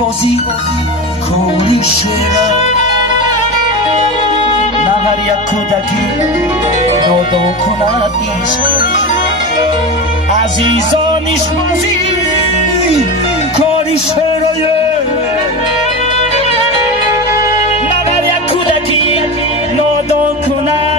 بازی کوری شعر نهر یک کودکی نادان کند عشق عزیزانش بازی کاری شعرای نهر یک کودکی نادان کند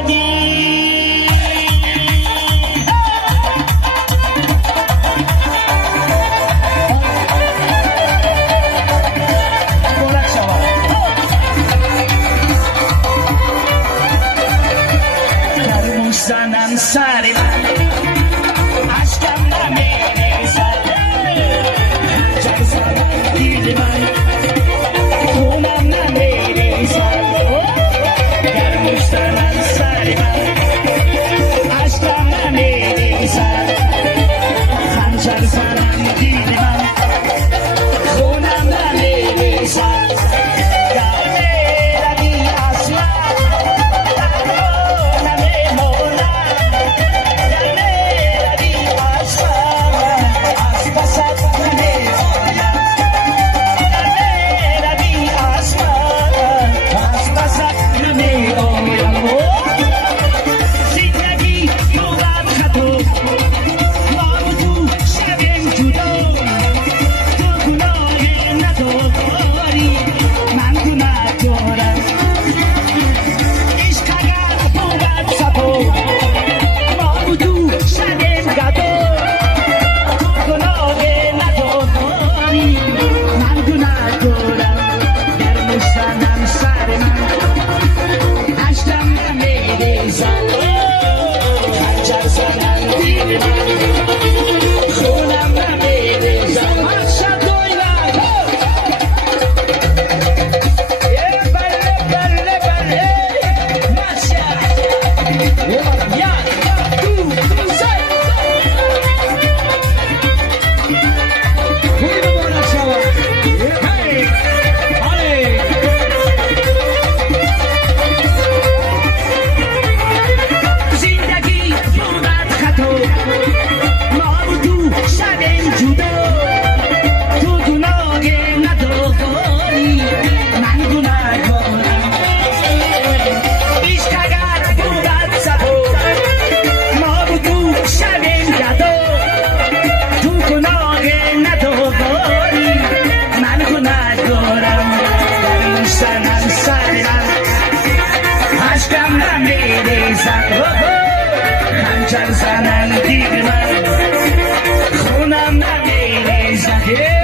زنم سر من عشقم نمیریزد جان زنم دید من خونم نمیریزد گرمش زنم سر من عشقم نمیریزد خنجر زنم دید من خونم نمیریزد خنجر زنم دید من خونم نمیریزد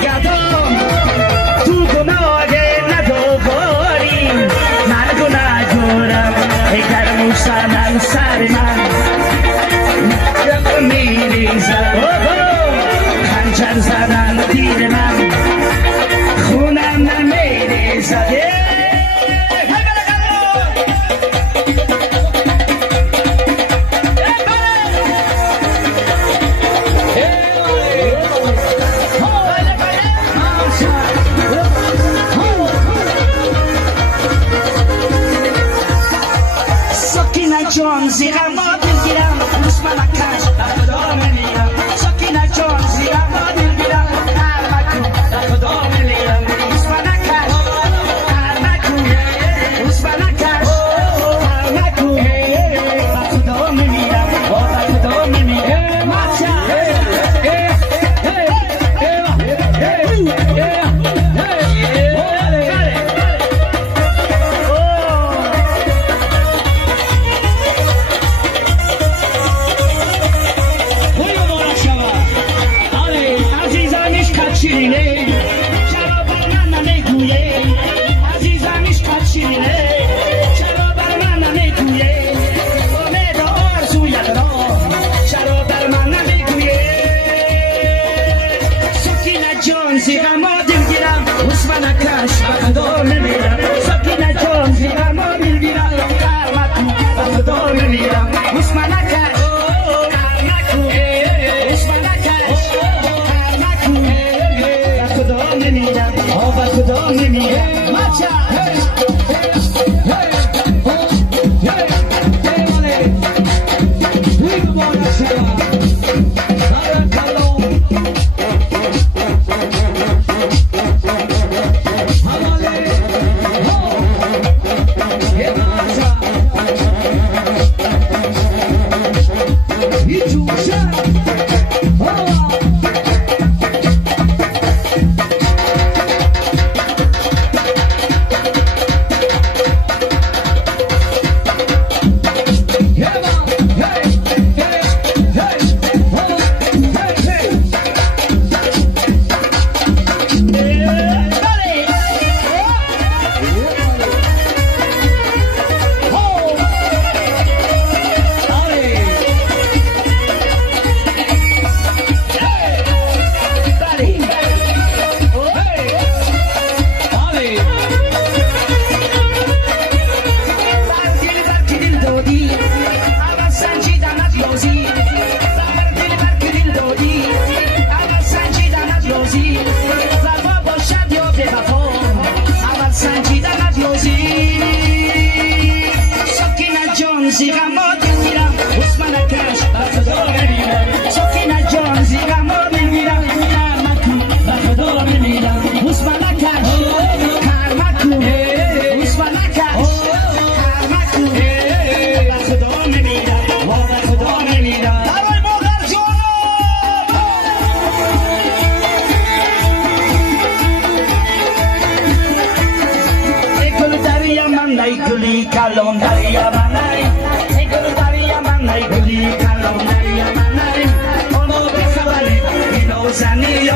Gado چرا بر من نمیگویی عزیزم عشقت شیرینه چرا بر من نمیگویی امید و آرزویت را چرا بر من نمیگویی سکینه جان زیغما دلگیرم عثمانکش به خدا میمیرم سکینه جان زیغما دلگیرم کرمکو به خدا میمیرم عثمانکش خدا نمیره مچا زیغما دلگیرم عثمانکش به خدا میمیرم سکینه جان زیغما دلگیرم کرمکو به خدا میمیرم عثمانکش کرمکو عثمانکش کرمکو به خدا میمیرم به خدا میمیرم برای مادر جانم ای گل دریا من ای گلی کلام دریا من ای گلی کلام دریا من اونو به خبری اینو زنی